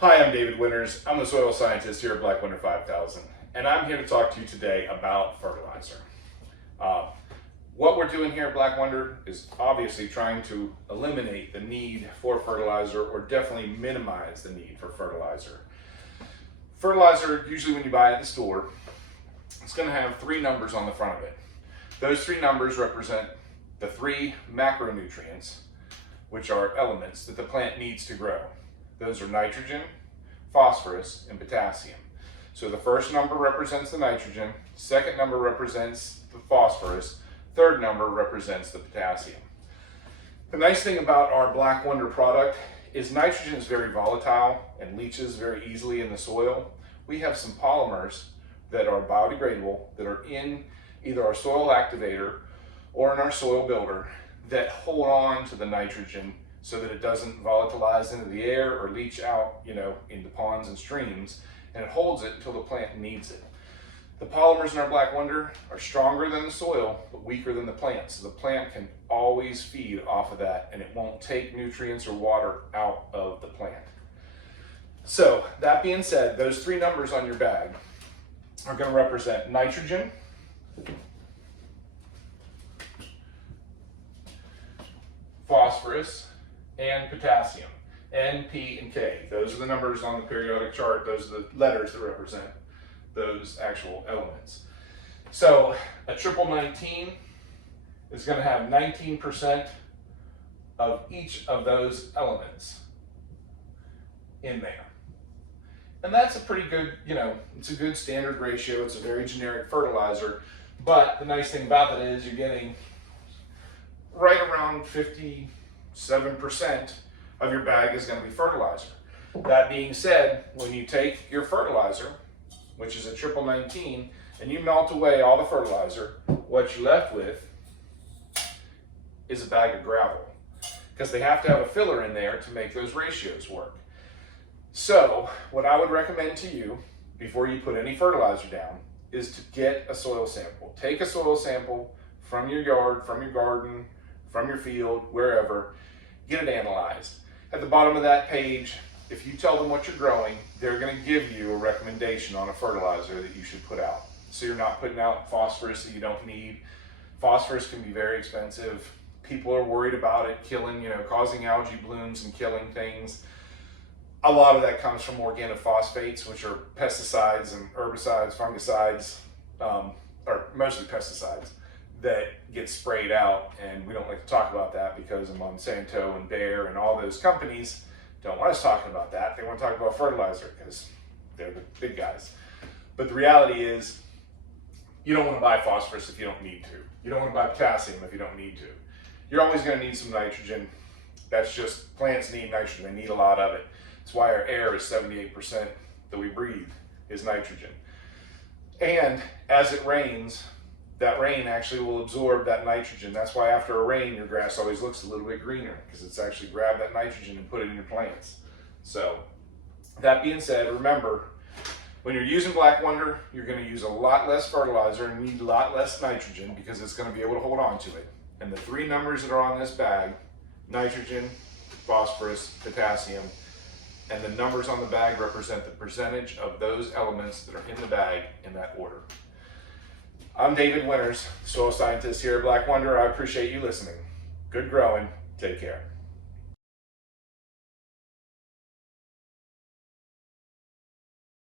Hi, I'm David Winters. I'm the soil scientist here at Black Winter 5000, and I'm here to talk to you today about fertilizer. What we're doing here at Black Winter is obviously trying to eliminate the need for fertilizer, or definitely minimize the need for fertilizer. Fertilizer, usually when you buy it at the store, it's going to have three numbers on the front of it. Those three numbers represent the three macronutrients, which are elements that the plant needs to grow. Those are nitrogen, phosphorus, and potassium. So the first number represents the nitrogen, second number represents the phosphorus, third number represents the potassium. The nice thing about our Black Wonder product is nitrogen is very volatile and leaches very easily in the soil. We have some polymers that are biodegradable that are in either our soil activator or in our soil builder that hold on to the nitrogen so that it doesn't volatilize into the air or leach out, into ponds and streams, and it holds it until the plant needs it. The polymers in our Black Wonder are stronger than the soil, but weaker than the plant, so the plant can always feed off of that, and it won't take nutrients or water out of the plant. So, that being said, those three numbers on your bag are going to represent nitrogen, phosphorus, and potassium. N, P, and K. Those are the numbers on the periodic chart. Those are the letters that represent those actual elements. So a triple 19 is going to have 19% of each of those elements in there. And that's a pretty good, it's a good standard ratio. It's a very generic fertilizer. But the nice thing about it is you're getting right around 57% of your bag is going to be fertilizer. That being said, when you take your fertilizer, which is a triple 19, and you melt away all the fertilizer, what you're left with is a bag of gravel, because they have to have a filler in there to make those ratios work. So what I would recommend to you before you put any fertilizer down is to get a soil sample. Take a soil sample from your yard, from your garden, from your field, wherever. Get it analyzed. At the bottom of that page, if you tell them what you're growing, they're going to give you a recommendation on a fertilizer that you should put out. So you're not putting out phosphorus that you don't need. Phosphorus can be very expensive. People are worried about it killing, causing algae blooms and killing things. A lot of that comes from organophosphates, which are pesticides and herbicides, fungicides, or mostly pesticides, that get sprayed out, and we don't like to talk about that because Monsanto and Bayer and all those companies don't want us talking about that. They want to talk about fertilizer because they're the big guys. But the reality is, you don't want to buy phosphorus if you don't need to. You don't want to buy potassium if you don't need to. You're always going to need some nitrogen. That's just, plants need nitrogen. They need a lot of it. That's why our air is 78% that we breathe is nitrogen. And as it rains, that rain actually will absorb that nitrogen. That's why after a rain, your grass always looks a little bit greener, because it's actually grabbed that nitrogen and put it in your plants. So that being said, remember, when you're using Black Wonder, you're going to use a lot less fertilizer and need a lot less nitrogen, because it's going to be able to hold on to it. And the three numbers that are on this bag, nitrogen, phosphorus, potassium, and the numbers on the bag represent the percentage of those elements that are in the bag in that order. I'm David Winters, soil scientist here at Black Wonder. I appreciate you listening. Good growing. Take care.